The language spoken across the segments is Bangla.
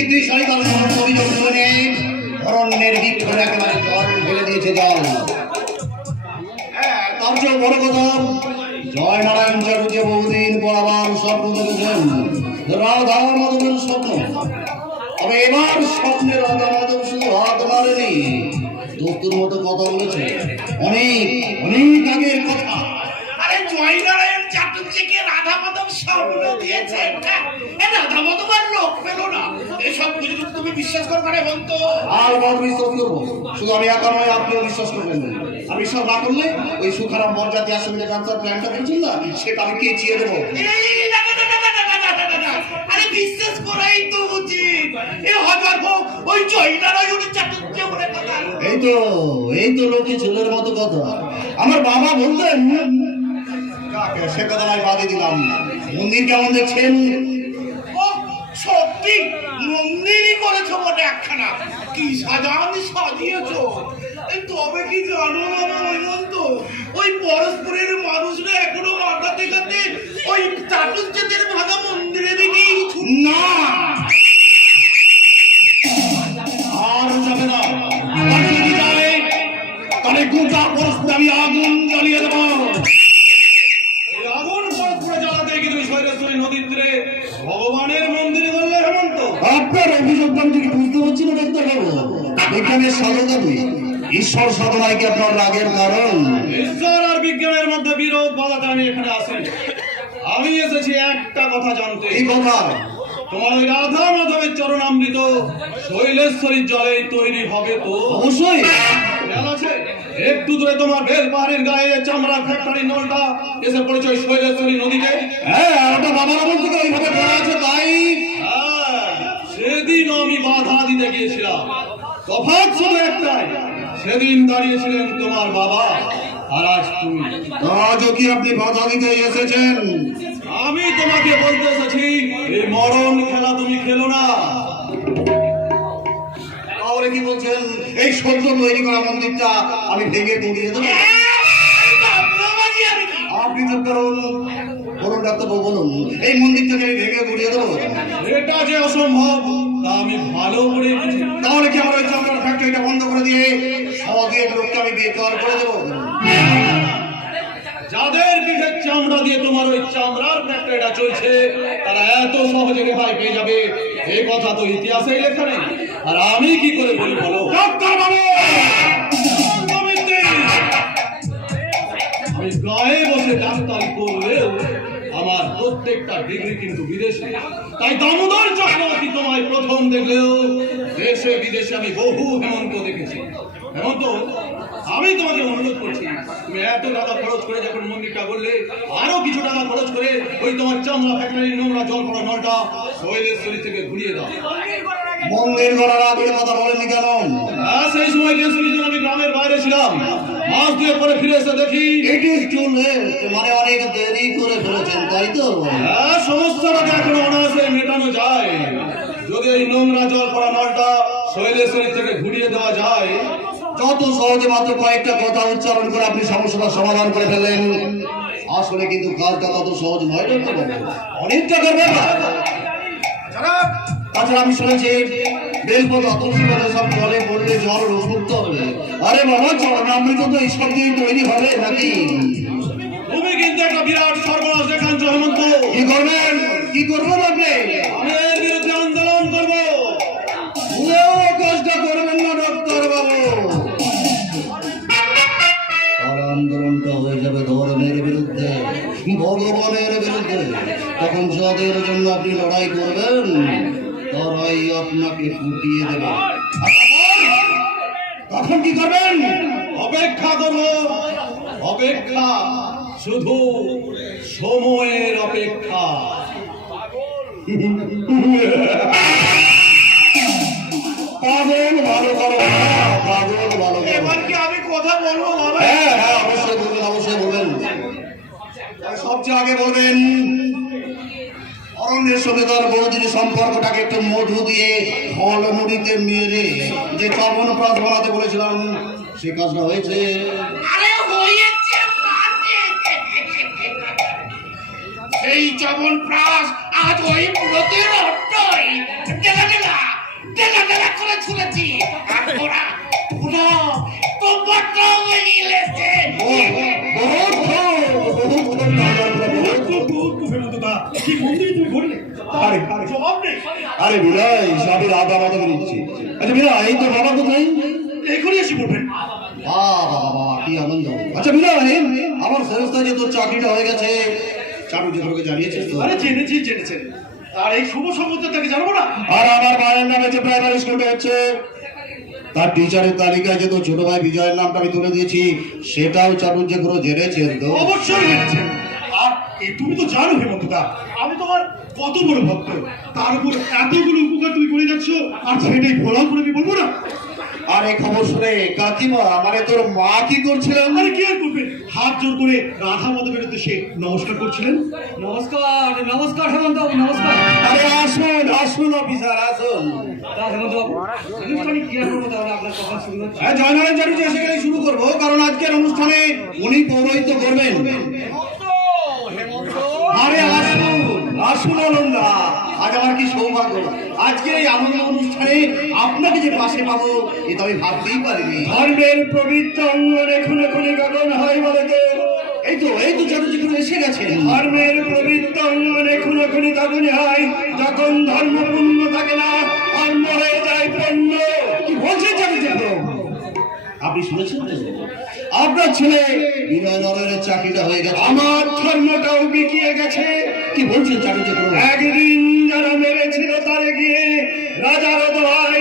বিষয় তার সমস্ত অভিযোগ শুনে অরণ্যের বৃক্ষের একেবারে জল ফেলে দিয়েছে জল। হ্যাঁ, তার চেয়ে বড় কথা। জয় নারায়ণ চাটু যে বহুদিন পর আবার স্বপ্ন দেখেছেন রাধা মাধবের স্বপ্ন। তবে এবার স্বপ্নে রাধা মাধব শুধু হাত মারেনি দোস্তুর মতো কথা বলেছে। অনেক অনেক আগের কথা। আরে জয়নারায়ণ চাটুর্যকে রাধা মাধব স্বপ্ন দিয়েছেন তুমি বিশ্বাস করবে মানে করব। শুধু আমি একা নয় বিশ্বাস আমি সব না করলে ওই সুখারাম মর্যাদি আসলে ক্যান্সার প্ল্যানটা দিয়েছিল না? সেটা আমি কেচিয়ে দেবো। আরে বিশ্বাস তো এ হাজার ওই এই তো এই তো লোকে ছেলের মতো কথা। আমার বাবা বললেন সে কথা আমি বাদে দিলাম। মন্দির কেমন দেখছেন? সত্যি? মন্দিরই করেছ বটে একখানা। কি সাজান সাজিয়েছো? তবে কি জানো বাবা ওই পরস্পরের মানুষরা এখনও মাথা থেকে ওই চাটুর্যদের ভাঙা মন্দিরের দিকেই না। আর যাবে না। আর যদি যায় তাহলে গোটা পরস্পর আমি আগুন জ্বালিয়ে দেবো এই আগুন পরস্পরে জ্বালাতে গিয়ে তুমি সৈরেশ্বরী নদীর তীরে ভগবানের মন্দিরে ধরলে হেমন্ত আপনার অভিযোগটা আমি বুঝতে পারছি না ডাক্তার বাবু এখানে সাধনাবি ঈশ্বর সাধনায় কি আপনার রাগের কারণ? ঈশ্বর আর বিজ্ঞানের মধ্যে বিরোধ বাধাতে আমি এখানে আসি আমি এসেছি একটা কথা জানতে। এই কথা। তোমার ওই রাধা মাধবের চরণামৃত শৈলেশ্বরীর জলে তৈরি হবে তো? অবশ্যই। আছে? একটু দূরে তোমার বেল পাহাড়ের গায়ে চামড়া ফ্যাক্টরি নলটা এসে পড়েছে ওই শৈলেশ্বরী নদীতে। হ্যাঁ ওটা বাবার থেকে ওইভাবে করা আছে তাই সেদিন আমি বাধা দিতে গিয়েছিলাম। তফাৎ শুধু একটাই সেদিন দাঁড়িয়েছিলেন তোমার বাবা আর আজ তুমি। আজও কি আপনি বাধা দিতে এসেছেন? আমি তোমাকে বলতে এসেছি এই মরণ খেলা তুমি খেলো না। তাহলে কি বলছেন? এই সদ্য তৈরি করা মন্দিরটা আমি ভেঙে গুড়িয়ে দেবো। আপনি তো করুন। বলুন ডাক্তারবাবু বলুন এই মন্দিরটাকে আমি ভেঙে গুড়িয়ে দেবো। এটা যে অসম্ভব! আমি ভালো করে তাহলে কি আমরা চামড়ার ফ্যাক্টরিটা বন্ধ করে দিয়ে সহজে লোককে আমি বেকার করে দেবো? যাদের পিঠের চামড়া দিয়ে তোমার ওই চামড়ার ফ্যাক্টরিটা চলছে, তারা এত সহজে রেহাই পেয়ে যাবে। এই কথা তো ইতিহাসে লেখা নেই। আর আমি কি করে বলি বলো! আমি গায়ে বসে ডাক্তারি করলেও প্রত্যেকটা ডিগ্রি কিন্তু বিদেশে। তাই দামোদর চক্রবর্তী তোমায় প্রথম দেখলেও দেশে বিদেশে আমি বহু হেমন্ত দেখেছি। হেমন্ত আমি তোমাকে অনুরোধ করছি তুমি এত টাকা খরচ করে যখন মন্দিরটা বললে আরও কিছু টাকা খরচ করে ওই তোমার চামড়া ফ্যাক্টরির নোংরা জল পড়া নলটা শৈলেশ্বরী থেকে ঘুরিয়ে দাও। মন্দির করার আগে কথা বলেনি কেন? হ্যাঁ সেই সময় আমি গ্রামের বাইরে ছিলাম। মাস দুয়েক পরে ফিরে এসে দেখি ইট ইজ টু লেট মানে অনেক দেরি করে ফেলেছেন তাই তো? হ্যাঁ সমস্যাটাকে এখন অনায়াসে মেটানো যায়। যদি এই নোংরা জল পড়া নলটা শৈলেশ্বরী থেকে ঘুরিয়ে দেওয়া যায় যত সহজে মাত্র কয়েকটা কথা উচ্চারণ করে আপনি সমস্যাটার সমাধান করে ফেলেন আসলে কিন্তু কাজটা তত সহজ নয় ডাক্তার বাবু অনেক ব্যাপার তাছাড়া আমি শুনেছি বেলপদ সব জলে পড়লে জল হবে। আরে বাবা চরণামৃত তো ঈশ্বর দিয়ে তৈরি হবে নাকি? তুমি কিন্তু একটা বিরাট সর্বনাশ দেখাচ্ছ হেমন্ত। কি করবেন? কি করবেন আপনি? এর বিরুদ্ধে আন্দোলন করব। ভুলেও কাজটা করবেন না ডাক্তার বাবু। আন্দোলনটা হয়ে যাবে ধর্মের বিরুদ্ধে ভগবানের বিরুদ্ধে। তখন যাদের জন্য আপনি লড়াই করবেন। তারাই আপনাকে ফুটিয়ে দেবে। তখন- কি করবেন? অপেক্ষা করব অপেক্ষা শুধু সময়ের অপেক্ষা। পাগল ভালো করো। পাগল ভালো করো। এবার কি আমি কথা বলব হ্যাঁ হ্যাঁ অবশ্যই বলবেন অবশ্যই বলবেন। সবচেয়ে আগে বলবেন অন্যের সঙ্গে তার বৌদির সম্পর্কটাকে একটু মধু দিয়ে ফলমুড়িতে মেরে যে তপন প্রাস বানাতে বলেছিলাম সে কাজটা হয়েছে এই চবন প্রাস আজ ওই ব্রতের অট্টই গেলা গেলা গেলা গেলা করে ছুঁড়েছি আর তোরা তোরা তো বড্ড গিলেছে বহুত বহুত বহুত আরে জবাব নেই। আরে সবই রাধা আচ্ছা বিনয় এই তো বাবা কোথায়? এখনই এসে পড়বেন বাবা বাবা কি আনন্দ। আচ্ছা আমার সংস্থায় যে তোর চাকরিটা হয়ে গেছে চাকরি যে জানিয়েছিস তো। আরে জেনেছি জেনেছেন আর এই শুভ সম্মত তাকে জানব না? আর আমার মায়ের নামে যে প্রাইমারি স্কুলটা হচ্ছে তার টিচারের তালিকায় যে ছোট ভাই বিজয়ের নামটা আমি তুলে দিয়েছি সেটাও চাটুর্য গুরু জেনেছেন তো। অবশ্যই জেনেছেন। তুমি তো জানো হেমন্তদা আমি তোমার কত বড় ভক্ত। তার উপর এতগুলো উপকার তুমি করে যাচ্ছ আর সেটাই ভোলাও করে আমি বলব না। আর এই খবর শুনে কাকিমা মানে তোর মা কি করছিলেন আরে কি আর করবেন হাত জোর করে রাধা মাধবের উদ্দেশ্যে নমস্কার করছিলেন। নমস্কার নমস্কার হেমন্ত নমস্কার। আরে আসুন আসুন অফিসার আসুন। করব হ্যাঁ জয়নারায়ণ চাটুর্য এসে গেলে শুরু করব কারণ আজকের অনুষ্ঠানে উনি পৌরোহিত্য করবেন। আরে আসুন আসুন আনন্দা আজ আমার কি সৌভাগ্য? আজকে এই আনন্দ অনুষ্ঠানে আপনাকে যে পাশে পাবো এ তো আমি ভাবতেই পারিনি। ধর্মের পবিত্র অঙ্গনে খুনে খুনে গগন হয় বলে তো এই তো এই তো চাটুর্য গুরু এসে গেছেন। ধর্মের পবিত্র অঙ্গনে খুনে খুনে তখনই হয় যখন ধর্ম পূর্ণ থাকে না ধর্ম হয়ে যায় পণ্য। কি বলছেন গুরু? আপনি শুনেছেন তো? আপনার ছেলে বিনয় নরেনের চাকরিটা হয়ে গেছে। আমার ধর্মটাও বিকিয়ে গেছে। কি বলছেন চাকরিটা? একদিন যারা মেরেছিল তারে গিয়ে রাজার দোহাই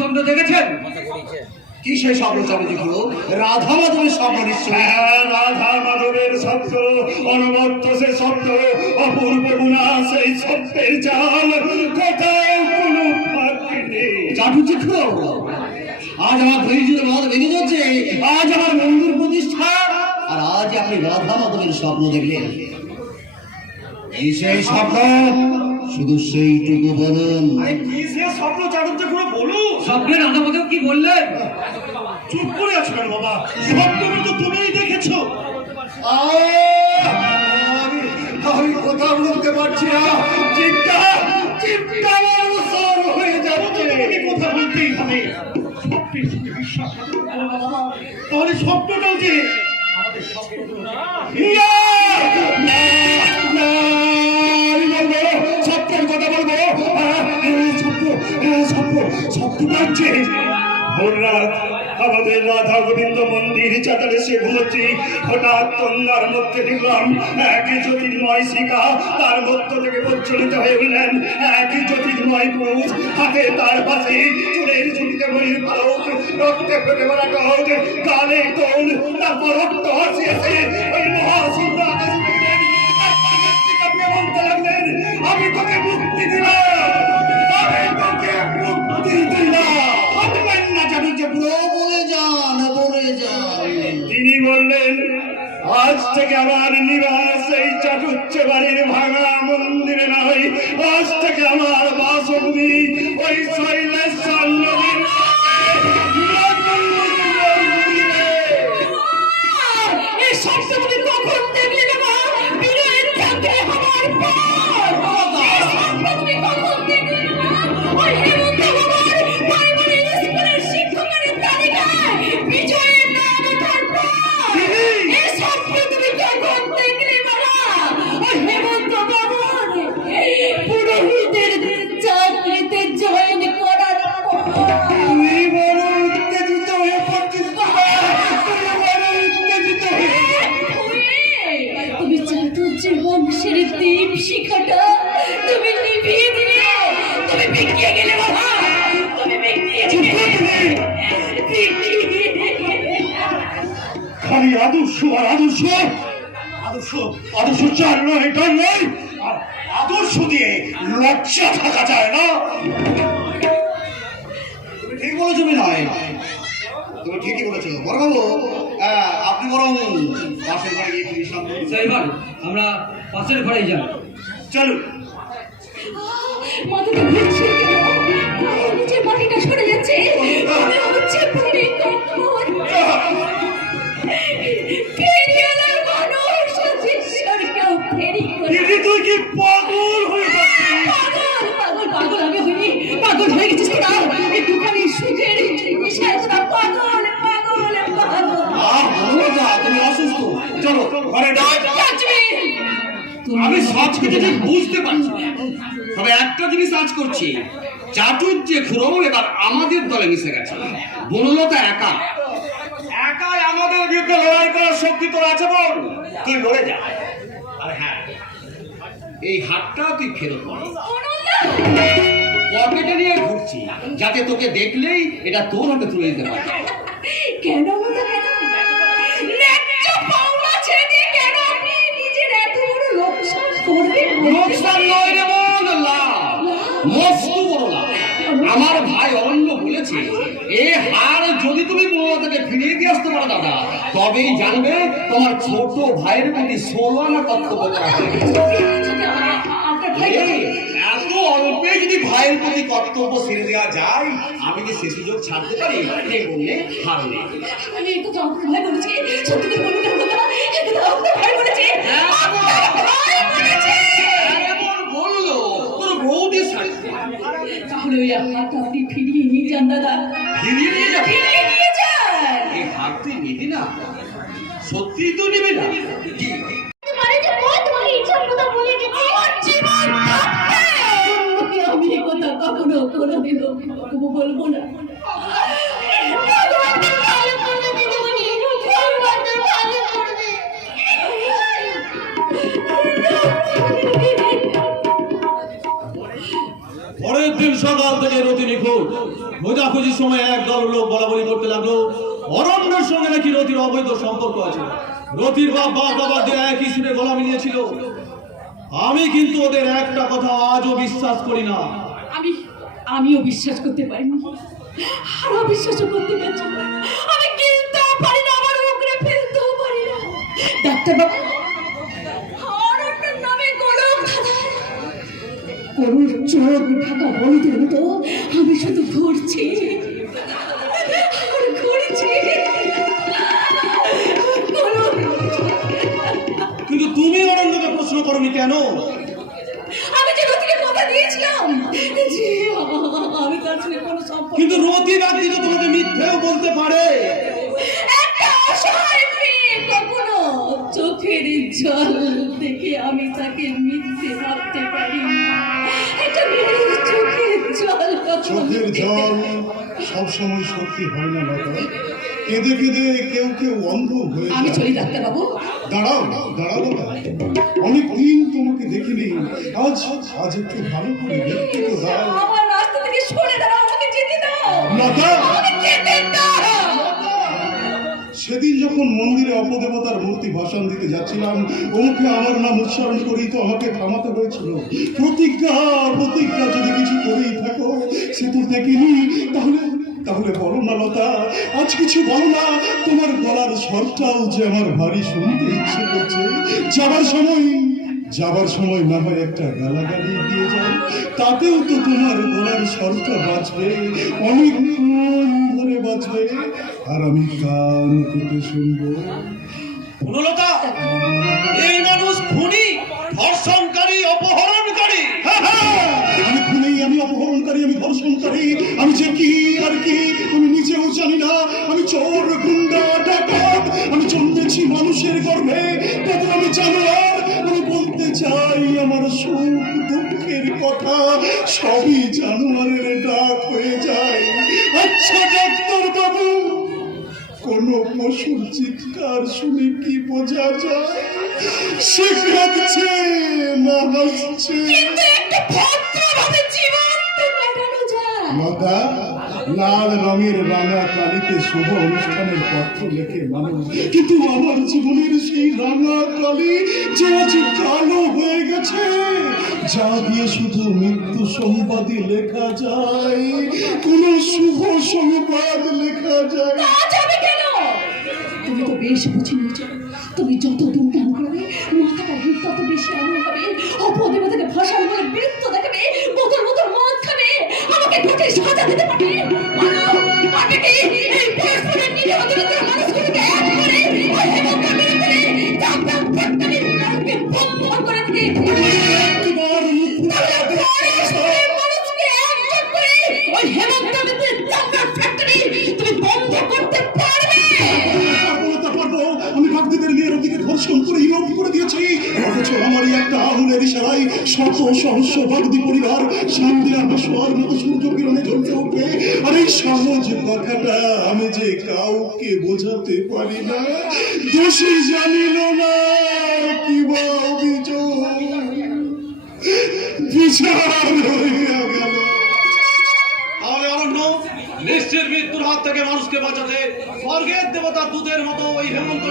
স্বপ্ন দেখেছেন? কি সেই স্বপ্ন চাটুর্য গুরু? রাধা মাধবের স্বপ্ন নিশ্চয় হ্যাঁ, রাধা মাধবের অনবদ্য সে শব্দ অপূর্ব গুণা সেই শব্দের চাল কোথাও কোনো ফাঁক নেই। চাটুর্য গুরু আজ আমার ধৈর্যের বাদ ভেঙে যাচ্ছে আজ আমার মন্দির প্রতিষ্ঠা। আর আজ আপনি রাধা মাধবের স্বপ্ন দেখলেন। এই সেই স্বপ্ন? শুধু সেইটুকু বলুন। কি সে স্বপ্ন চাটুর্য বলুন স্বপ্নে কি বললেন চুপ করে আছো কেন বাবা? স্বপ্নটা তো তুমিই দেখেছ। আমি আমি কথা বলতে পারছি না। চিন্তা চিন্তা আমার হয়ে যাচ্ছে। তুমি কথা বলতেই হবে। স্বপ্নের সঙ্গে বিশ্বাস। তাহলে স্বপ্নটাও যে আমাদের পাচ্ছে ভোর রাত আমাদের রাধা গোবিন্দ মন্দির চাতালে সে ঘুমোচ্ছি। হঠাৎ তন্দার মধ্যে দেখলাম, একই জ্যোতির্ময় শিকা তার মধ্য থেকে প্রচলিত হয়ে উঠলেন। একই জ্যোতির্ময় পুরুষ, হাতে তার পাশে চুলের ঝুলিতে মরির পালক, রক্তে ফেটে মারা টক গালে টোল তারপর রক্ত হাসিয়েছে ওই মহাসুন্দর আমি তোকে মুক্তি দিলাম। তিনি বললেন, আজ থেকে আমার নিবাস এই চাটুচ্চ বাড়ির ভাঙা মন্দিরে নয়। আজ থেকে আমার বাসভূমি ওই শৈলেশ্বর নদীর চার নয় এটা নয়। আদর্শ দিয়ে লজ্জা থাকা যায় না। তুমি ঠিক বলেছ বিনয়। তুমি ঠিকই বলেছ। বড়বাবু আহ, আপনি বরং পাশের ঘরে গিয়ে। আমরা পাশের ঘরেই যাব চলুন। চলো ঘরে আমি সব কিছু ঠিক বুঝতে পারছি। তবে একটা জিনিস আজ করছি। চাটুর যে খুঁড়ো এবার আমাদের দলে মিশে গেছে। বনলতা একা। একাই আমাদের বিরুদ্ধে লড়াই করার শক্তি তোর আছে বল? তুই লড়ে যা। আর হ্যাঁ। এই হাতটা তুই ফেরত পকেটে নিয়ে ঘুরছি। যাতে তোকে দেখলেই এটা তোর হাতে তুলে দিতে পারে। কেন মস্ত। আমার ভাই অরণ্য বলেছে এ হার যদি তুমি বড়দাকে ফিরিয়ে দিয়ে আসতে পারো দাদা তবেই জানবে তোমার ছোট ভাইয়ের প্রতি ষোলো আনা কর্তব্য করা এত অল্পে যদি ভাইয়ের প্রতি কর্তব্য ছেড়ে দেওয়া যায় আমি কি সে সুযোগ ছাড়তে পারি? এই বললে হার নেই। ফিরিয়ে নিয়ে যাবে না সত্যি তো নিবি না কখনো কোনোদিনও বলব না পরের দিন সকাল থেকে রতি নিখোঁজ। খোঁজাখুঁজির সময় একদল লোক বলা বলি করতে লাগল। অরণ্যের সঙ্গে নাকি রতির অবৈধ সম্পর্ক আছে। রতির বাপ বাপ বাবা যে একই সুরে গলা মিলিয়েছিল আমি কিন্তু ওদের একটা কথা আজও বিশ্বাস করি না। আমি, আমিও বিশ্বাস করতে পারিনি। আর অবিশ্বাসও করতে পারছি না। আমি কিনতেও পারি না, আমার মুখে ফেলতেও পারি না। ডাক্তার বাবু, অরণ্যের নামে কেঁদে কেঁদে কেউ কেউ অন্ধ হয়ে আমি চলি ডাক্তারবাবু। দাঁড়াও দাঁড়াও বাবা অনেক দিন তোমাকে দেখিনি। আজ আজ একটু ভালো করে দেখতে তো দাও। আমার রাস্তা থেকে সরে দাঁড়াও আমাকে যেতে দাও। লতা! আমাকে যেতে দাও। সেদিন যখন মন্দিরে অপদেবতার মূর্তি ভাষণ দিতে যাচ্ছিলাম ওমুখে আমার নাম উচ্চারণ করেই তো আমাকে থামাতে হয়েছিল। প্রতিজ্ঞা প্রতিজ্ঞা যদি কিছু করেই থাকো সে তো দেখিনি তাহলে তাহলে বলো না লতা আজ কিছু বলো না। তোমার গলার স্বরটাও যে আমার ভারী শুনতে ইচ্ছে করছে। যাবার সময় যাবার সময় না হয় একটা গালাগালি দিয়ে যাও তাতেও তো তোমার গলার স্বরটা বাঁচবে অনেক ধরে বাঁচবে আর আমি কান পেতে শুনব। এই মানুষ খুনি ধর্ষণকারী অপহরণকারী। হ্যাঁ, হ্যাঁ, আমি খুনেই আমি অপহরণকারী আমি ধর্ষণকারী। আমি যে কি আর কি? আমি নিজেও জানি না। আমি চোর গুন্ডা ডাকাত। আমি জন্মেছি মানুষের গর্ভে। তাদের আমি জানোয়ার। আমি বলতে চাই আমার সুখ দুঃখের কথা সবই জানোয়ারের ডাক হয়ে যায়। আচ্ছা ডাক্তার বাবু কোন পশুর চিৎকার শুনে কি বোঝা যায়? সে কাঁদছে না হাসছে। কিন্তু একটা ভদ্রভাবে জীবন কাটানো যায়। লতা লাল রঙের রাঙা কালিতে শুভ অনুষ্ঠানের পত্র লেখে মানুষ। কিন্তু আমার জীবনের সেই রাঙা কালি যে আজ কালো হয়ে গেছে, যা দিয়ে শুধু মৃত্যু সংবাদই লেখা যায়, কোন শুভ সংবাদ লেখা যায়। তুমি তো বেশ বুঝে নিয়েছো। তুমি যত দুর্দান করবে, মাথাটা তত বেশি এমন হবে দিতে পারবে আগুনের ইশারায় শত সহস্র ভক্তি পরিবার শান্তি আর শোয়ার মতো সূর্য কিরণে ঝলকে উঠবে আর এই সহজ কথাটা আমি যে কাউকে বোঝাতে পারি না দোষী জানিল না কি বা অভিযোগ। বিচার হইয়া গেল। তাহলে অরণ্য নিশ্চিত মৃত্যুর হাত থেকে মানুষকে বাঁচাতে স্বর্গের দেবতা দুধের মতো ওই হেমন্ত।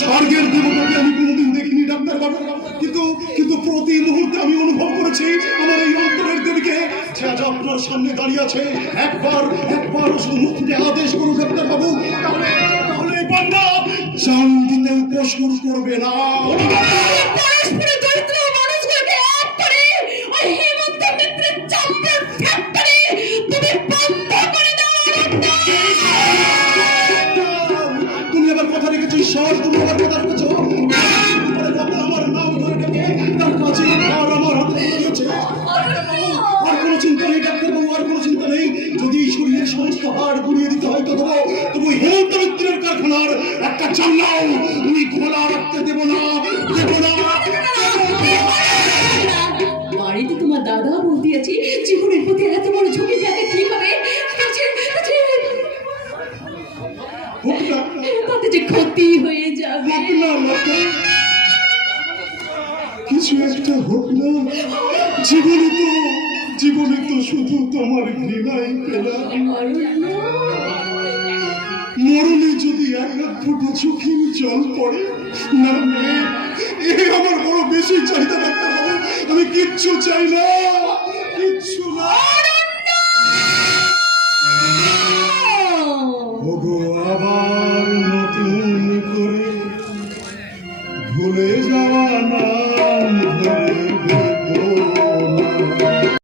স্বর্গের দেবতাকে আমি কোনোদিন দেখিনি ডাক্তার বাবু কিন্তু কিন্তু প্রতি মুহূর্তে আমি অনুভব করেছি আমার এই অন্তরের দেবীকে। আজ আপনার সামনে দাঁড়িয়ে আছে। একবার একবার শুধু মুখ ফুটে আদেশ করুন ডাক্তার বাবু। তাহলে তাহলে করবে না। জীবনে তো জীবনে তো শুধু তোমার ঘৃণাই পেলাম মরণে যদি এক ফুটো চোখের জল পড়ে না না, এ আমার বড় বেশি চাহিদা ডাক্তার বাবু আমি কিচ্ছু চাই না।